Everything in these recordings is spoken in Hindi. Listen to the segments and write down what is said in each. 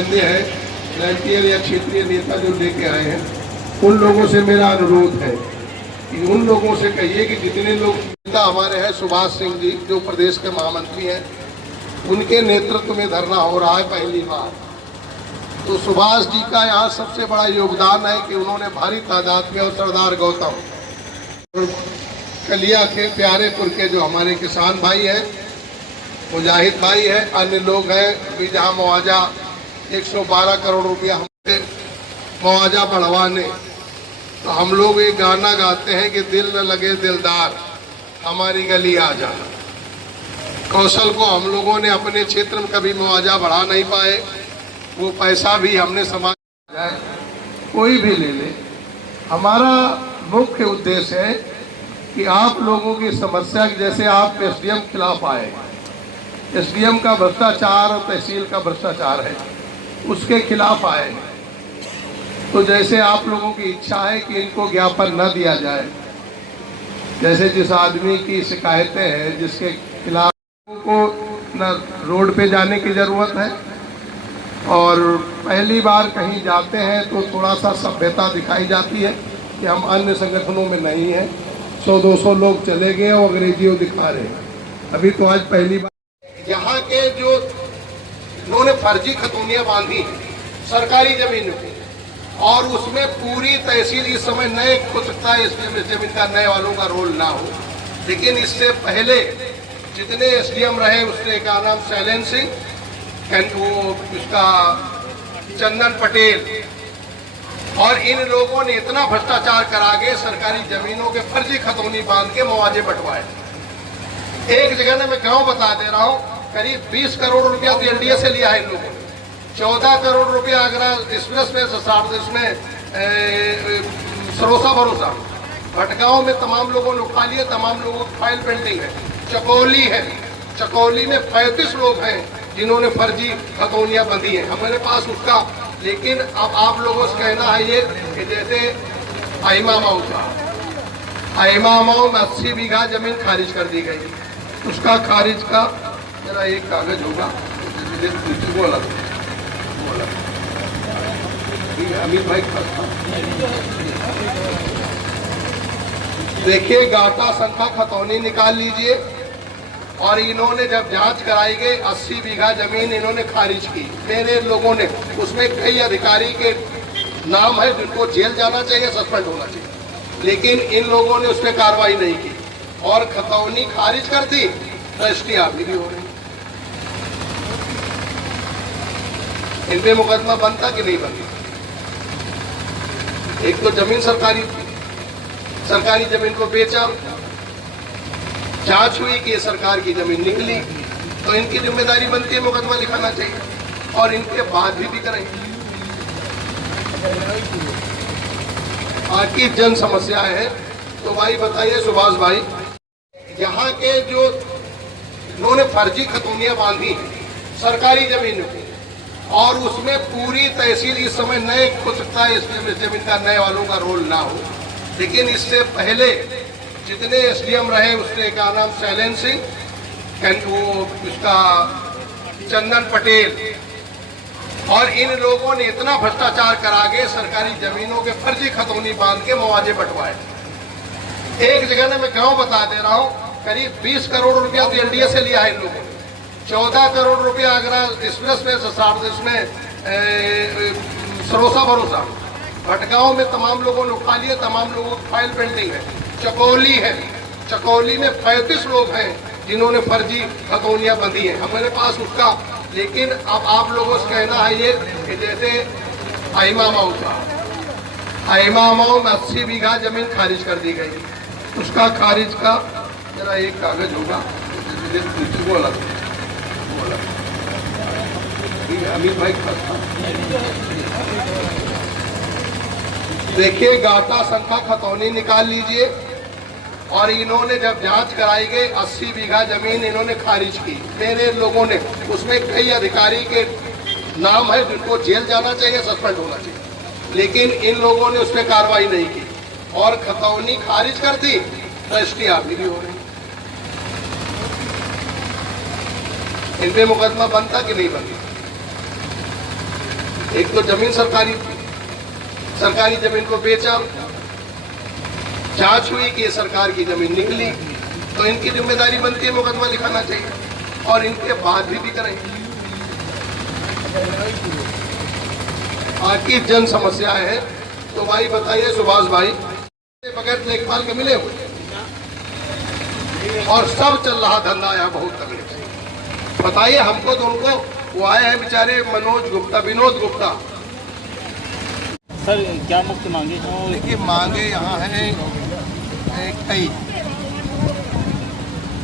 नुमाइंदे हैं, राष्ट्रीय या क्षेत्रीय नेता जो लेके आए हैं, उन लोगों से मेरा अनुरोध है कि उन लोगों से कहिए कि जितने लोग नेता हमारे हैं, सुभाष सिंह जी जो प्रदेश के महामंत्री हैं, उनके नेतृत्व में धरना हो रहा है पहली बार। तो सुभाष जी का यहाँ सबसे बड़ा योगदान है कि उन्होंने भारी तादाद में और सरदार गौतम और कलिया के प्यारेपुर के जो हमारे किसान भाई हैं, मुजाहिद भाई हैं, अन्य लोग हैं, अभी जहाँ मुआवजा 112 करोड़ रुपया हमसे मुआवजा बढ़वाने, तो हम लोग एक गाना गाते हैं कि दिल न लगे दिलदार हमारी गली आ जाना। कौशल को हम लोगों ने अपने क्षेत्र में कभी मुआवजा बढ़ा नहीं पाए, वो पैसा भी हमने समाज जाए कोई भी ले ले। हमारा मुख्य उद्देश्य है कि आप लोगों की समस्या, जैसे आप एसडीएम खिलाफ आए, एसडीएम का भ्रष्टाचार और तहसील का भ्रष्टाचार है, उसके खिलाफ आए, तो जैसे आप लोगों की इच्छा है कि इनको ज्ञापन न दिया जाए, जैसे जिस आदमी की शिकायतें हैं जिसके खिलाफ को न रोड पे जाने की ज़रूरत है और पहली बार कहीं जाते हैं तो थोड़ा सा सभ्यता दिखाई जाती है कि हम अन्य संगठनों में नहीं हैं, 100-200 लोग चले गए और अंग्रेजियों दिखा रहे हैं। अभी तो आज पहली बार यहाँ के जो उन्होंने फर्जी खतौनियाँ बांधी सरकारी जमीन पे, और उसमें पूरी तहसील इस समय नए हो सकता है इसमें जमीन का नए वालों का रोल ना हो, लेकिन इससे पहले जितने एसडीएम रहे उसने का नाम शैलेंद्र सिंह, वो उसका चंदन पटेल, और इन लोगों ने इतना भ्रष्टाचार करा के सरकारी जमीनों के फर्जी खतौनी बांध के मुआवजे बंटवाए। एक जगह ने मैं गांव बता दे रहा हूं, करीब 20 करोड़ रुपया तो एनडीए से लिया है इन लोगों ने, 14 करोड़ रुपया आगरा एक्सप्रेस में उसमें सरोसा भरोसा भटगांव में तमाम लोगों ने उठा लिया, तमाम लोगों की फाइल पेंडिंग है। चकौली है, चकौली में 35 लोग हैं जिन्होंने फर्जी खतौनियां बंधी हैं हमारे पास उसका। लेकिन अब आप लोगों से कहना है ये कि जैसे आइमामाऊ था, आइमामाऊ में 80 बीघा जमीन खारिज कर दी गई, उसका खारिज का जरा एक कागज होगा बोला अमित भाई, देखिए गाटा संख्या खतौनी निकाल लीजिए, और इन्होंने जब जांच कराई गई 80 बीघा जमीन इन्होंने खारिज की। मेरे लोगों ने उसमें कई अधिकारी के नाम है जिनको जेल जाना चाहिए, सस्पेंड होना चाहिए, लेकिन इन लोगों ने उस पर कार्रवाई नहीं की और खतौनी खारिज कर दी, रजिस्ट्री आदमी भी हो रही। इन पे मुकदमा बनता कि नहीं बनता? एक तो जमीन सरकारी थी, सरकारी जमीन को बेचा, जांच हुई कि ये सरकार की जमीन निकली, तो इनकी जिम्मेदारी बनती है मुकदमा लिखाना चाहिए, और इनके बाद भी करें। बाकी जन समस्याएं हैं, तो भाई बताइए सुभाष भाई, यहाँ के जो उन्होंने फर्जी खतौनियां बांधी सरकारी जमीन पे, और उसमें पूरी तहसील इस समय नए हो सकता है इसमें जमीन का नए वालों का रोल ना हो, लेकिन इससे पहले जितने एसडीएम रहे उसने का नाम शैलेंद्र सिंह, वो उसका चंदन पटेल, और इन लोगों ने इतना भ्रष्टाचार करा के सरकारी जमीनों के फर्जी खतौनी बांध के मुआवजे बंटवाए। एक जगह ने मैं गांव बता दे रहा हूं, करीब 20 करोड़ रुपया तो एनडीए से लिया है इन लोगों ने, 14 करोड़ रुपया आगरा एक्सप्रेस में उसमें सरोसा भरोसा भटगांव में तमाम लोगों ने उठा लिया, तमाम लोगों की फाइल पेंडिंग है। चकौली है, चकौली में 35 लोग हैं जिन्होंने फर्जी खतौनियां बंधी हैं हमारे पास उसका। लेकिन अब आप लोगों से कहना है ये कि जैसे आइमामाऊ था, आइमामाऊ में 80 बीघा जमीन खारिज कर दी गई, उसका खारिज का जरा एक कागज होगा बोला अमित भाई। देखिए गाटा संख्या खतौनी निकाल लीजिए, और इन्होंने जब जांच कराई गई 80 बीघा जमीन इन्होंने खारिज की। मेरे लोगों ने उसमें कई अधिकारी के नाम है जिनको जेल जाना चाहिए, सस्पेंड होना चाहिए, लेकिन इन लोगों ने उस पर कार्रवाई नहीं की और खतौनी खारिज कर दी, रजिस्ट्री आदमी भी हो रही। इन पे मुकदमा बनता कि नहीं बनता? एक तो जमीन सरकारी थी, सरकारी जमीन को बेचा, जांच हुई कि ये सरकार की जमीन निकली, तो इनकी जिम्मेदारी बनती है मुकदमा लिखाना चाहिए और इनके बाद भी बिक रहे हैं। बाकी जन समस्याएं हैं तो भाई बताइए सुभाष भाई, बगैर देखभाल के मिले हुए और सब चल रहा धंधा यहाँ बहुत तगड़े से। बताइए हमको तो उनको, वो आए हैं बेचारे मनोज गुप्ता, विनोद गुप्ता। सर क्या मुख्य मांगे हैं? देखिए मांगे यहाँ हैं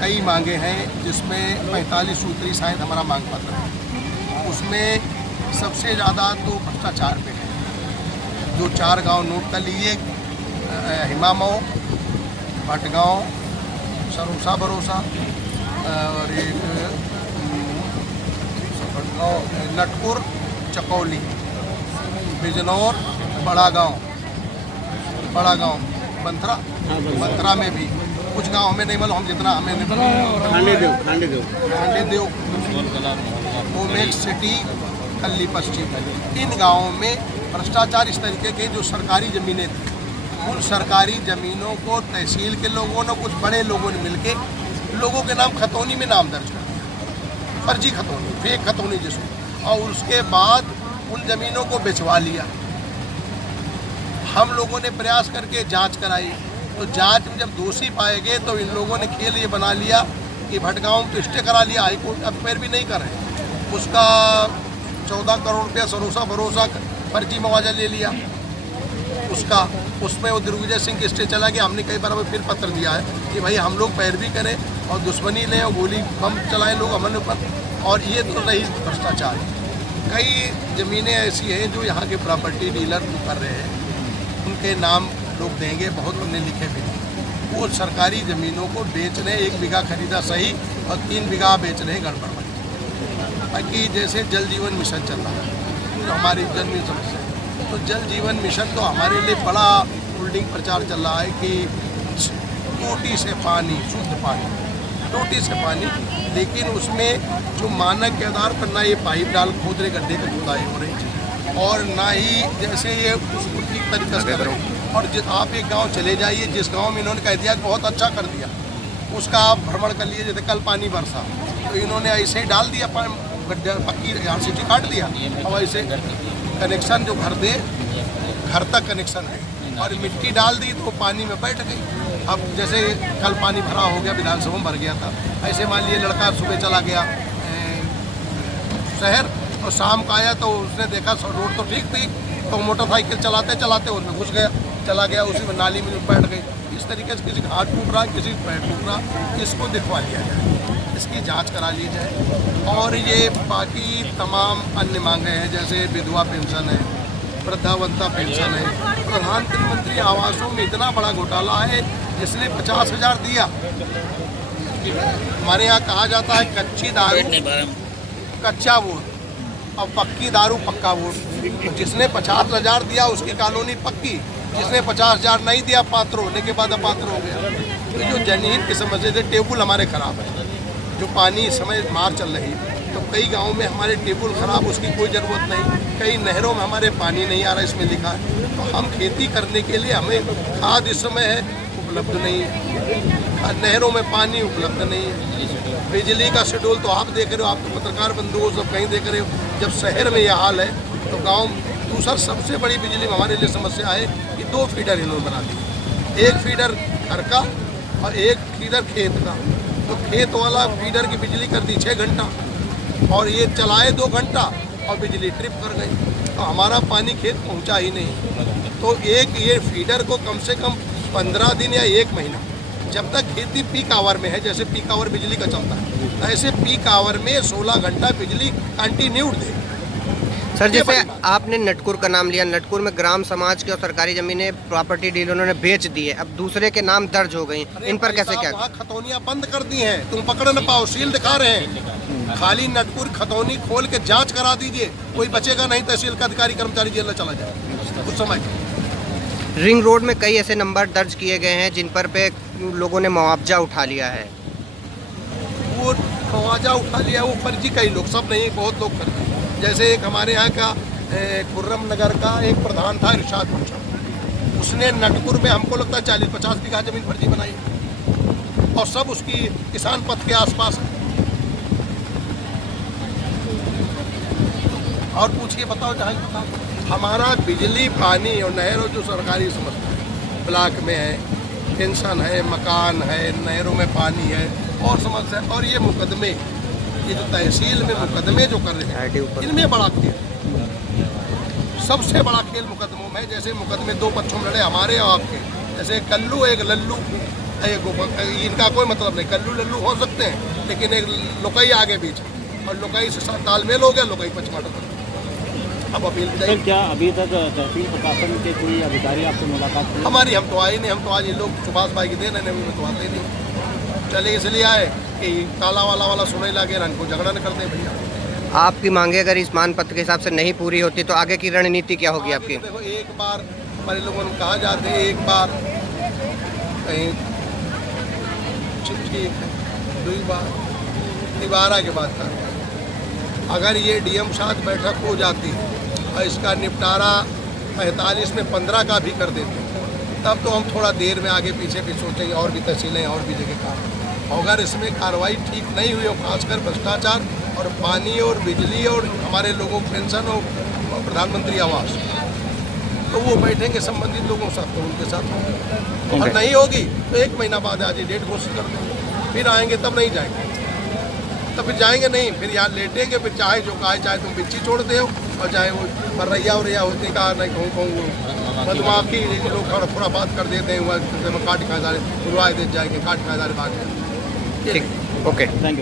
कई मांगे हैं, जिसमें 45 सूत्री शायद हमारा मांग पत्र है। उसमें सबसे ज़्यादा तो भ्रष्टाचार पे है। जो 4 गांव नोट कर लीजिए, हिमामऊ, भटगांव, सरोसा भरोसा और एक नटपुर, चकौली, बिजनौर, बड़ा गांव, बंथरा में भी कुछ गांव हमें नहीं मालूम, हम जितना हमें नहीं, खांडेदेव, ओमेक सिटी, कल्ली पश्चिम, इन गांवों में भ्रष्टाचार इस तरीके के जो सरकारी ज़मीनें थी, उन सरकारी ज़मीनों को तहसील के लोगों ने, कुछ बड़े लोगों ने मिलके लोगों के नाम खतौनी में नाम दर्ज कर दिया, फर्जी खतौनी, फेक खतौनी जिसको, और उसके बाद उन ज़मीनों को बेचवा लिया। हम लोगों ने प्रयास करके जांच कराई, तो जांच में जब दोषी पाए गए तो इन लोगों ने खेल ये बना लिया कि भटगांव तो स्टे करा लिया, हाईकोर्ट अब पैर भी नहीं कर रहे, उसका 14 करोड़ रुपया सरोसा भरोसा फर्जी मुआवजा ले लिया उसका, उसमें वो दिग्विजय सिंह के स्टे चला गया। हमने कई बार हमें फिर पत्र दिया है कि भाई हम लोग पैरवी करें और दुश्मनी लें और गोली बम चलाएं लोग हमारे ऊपर, और ये तो रही भ्रष्टाचार। कई ज़मीनें ऐसी हैं जो यहाँ के प्रॉपर्टी डीलर कर रहे हैं, उनके नाम लोग देंगे, बहुत हमने लिखे भी नहीं, वो सरकारी ज़मीनों को बेच रहे, 1 बीघा खरीदा सही और 3 बीघा बेच रहे गड़बड़ में। बाकी जैसे जल जीवन मिशन चल रहा है, तो हमारी जन समस्या, तो जल जीवन मिशन तो हमारे लिए बड़ा होल्डिंग प्रचार चल रहा है कि टोटी से पानी, शुद्ध पानी, टोटी से पानी, लेकिन उसमें जो मानक के आधार पर ना ये पाइप डाल खोद रहे, गड्ढे का खुदाई हो रही है, और ना ही जैसे ये उसको ठीक तरीके से कर रहे हो। और आप एक गांव चले जाइए, जिस गांव में इन्होंने कह दिया बहुत अच्छा कर दिया, उसका आप भ्रमण कर लिए, जैसे कल पानी बरसा तो इन्होंने ऐसे ही डाल दिया, पक्की RCT काट दिया, और ऐसे कनेक्शन जो घर तक कनेक्शन है, और मिट्टी डाल दी तो पानी में बैठ गई। अब जैसे कल पानी भरा हो गया, विधानसभा में भर गया था, ऐसे मान लिए लड़का सुबह चला गया शहर और शाम को आया तो उसने देखा रोड तो ठीक थी, तो मोटरसाइकिल चलाते चलाते उनमें घुस गया, चला गया, उसी में नाली में बैठ गई। इस तरीके से किसी का हाथ टूट रहा, किसी का पैर टूट रहा, इसको दिखवा लिया जाए, इसकी जांच करा ली जाए। और ये बाकी तमाम अन्य मांगे हैं, जैसे विधवा पेंशन है, वृद्धावस्था पेंशन है, प्रधानमंत्री आवासों में इतना बड़ा घोटाला है, जिसने 50,000 दिया। हमारे यहाँ कहा जाता है कच्ची दारू कच्चा वोट और पक्की दारू पक्का वोट। तो जिसने 50,000 दिया उसकी कॉलोनी पक्की, जिसने 50,000 नहीं दिया पात्र होने के बाद अपात्र हो गया। तो जो जनहीन की समस्या से टेबल हमारे खराब है, जो पानी इस समय मार चल रही है, तो कई गाँव में हमारे टेबल खराब, उसकी कोई ज़रूरत नहीं। कई नहरों में हमारे पानी नहीं आ रहा, इसमें लिखा है। तो हम खेती करने के लिए हमें खाद इस समय है उपलब्ध नहीं है, नहरों में पानी उपलब्ध नहीं है, बिजली का शेड्यूल तो आप देख रहे हो, आप तो पत्रकार बंधु हो, सब कहीं देख रहे हो। जब शहर में यह हाल है तो गांव, दूसरा सबसे बड़ी बिजली में हमारे लिए समस्या है कि 2 फीडर इन्होंने बना दी, 1 फीडर घर का और 1 फीडर खेत का। तो खेत वाला फीडर की बिजली कर दी 6 घंटा और ये चलाए 2 घंटा और बिजली ट्रिप कर गई, तो हमारा पानी खेत पहुंचा ही नहीं। तो एक ये फीडर को कम से कम 15 दिन या 1 महीना, जब तक खेती पीक आवर में है, जैसे पीक आवर बिजली का चलता है, ऐसे पीक आवर में 16 घंटा बिजली कंटिन्यूड दे। सर जैसे आपने नटकुर का नाम लिया, नटकुर में ग्राम समाज की और सरकारी जमीनें प्रॉपर्टी डीलरों ने बेच दी है, अब दूसरे के नाम दर्ज हो गई, इन पर कैसे क्या? वहाँ खतौनियाँ बंद कर दी हैं, तुम पकड़ न पाओ, सील दिखा रहे हैं। खाली नटकुर खतौनी खोल के जांच करा दीजिए, कोई बचेगा नहीं, तहसील का अधिकारी कर्मचारी जेल चला जाए उस समय। रिंग रोड में कई ऐसे नंबर दर्ज किए गए हैं जिन पर पे लोगों ने मुआवजा उठा लिया है। वो मुआवजा उठा लिया, वो फर्जी कई लोग, सब नहीं, बहुत लोग फर्जी। जैसे एक हमारे यहाँ का खुर्रम नगर का एक प्रधान था इरशाद पूछा, उसने नटकुर में हमको लगता है 40-50 बीघा जमीन फर्जी बनाई और सब उसकी किसान पथ के आसपास है। और पूछिए, बताओ जहाँ बताओ। हमारा बिजली, पानी और नहर जो सरकारी समझता है, ब्लॉक में है, पेंशन है, मकान है, नहरों में पानी है और समस्या। और ये मुकदमे, ये जो तहसील में मुकदमे जो कर रहे हैं, इनमें बड़ा खेल, सबसे बड़ा खेल मुकदमों में। जैसे मुकदमे दो पक्षों में लड़े, हमारे और आपके, जैसे कल्लू एक लल्लू, इनका कोई मतलब नहीं, कल्लू लल्लू हो सकते हैं, लेकिन एक लुकई आगे बीच, और लुकई से तालमेल हो गया, लुकई पचमाटा। अब अपील सर, क्या अभी तक तहसील प्रशासन के कोई अधिकारी आपसे मुलाकात हुई? हमारी, हम तो आए नहीं, हम तो आज ये लोग सुभाष भाई की देन है, में तो आते नहीं। चले इसलिए आए कि ताला वाला सुने लगे, इनको झगड़ा न करते भैया। आपकी मांगे अगर इस मान पत्र के हिसाब से नहीं पूरी होती तो आगे की रणनीति क्या होगी आपकी? तो देखो, एक बार हमारे लोगों ने कहा जाते हैं, एक बार कहीं चिट्ठी, दुई बार निवारा के बाद था। अगर ये डीएम साथ बैठक हो जाती और इसका निपटारा 45 में 15 का भी कर देते, तब तो हम थोड़ा देर में आगे पीछे भी सोचेंगे, और भी तहसीलें और भी जगह काम। अगर इसमें कार्रवाई ठीक नहीं हुई, और खासकर भ्रष्टाचार और पानी और बिजली और हमारे लोगों को पेंशन और प्रधानमंत्री आवास, तो वो बैठेंगे संबंधित लोगों के साथ, तो उनके साथ। और नहीं होगी तो 1 महीना बाद आज डेट घोषित कर देंगे, फिर आएंगे, तब नहीं जाएंगे, तब फिर जाएंगे नहीं, फिर यहाँ लेटेंगे, फिर चाहे जो कहा, चाहे तुम बिच्ची छोड़ दे और चाहे वो मर्रैया उरैया होते कहा नहीं कहूँ मधुमाखी लोग थोड़ा बात कर देते हैं, वहाँ काट खा जा रहे, उड़वाए दे जाएंगे, काट खा जा रहे, भाग जाए। ठीक, ओके, थैंक यू।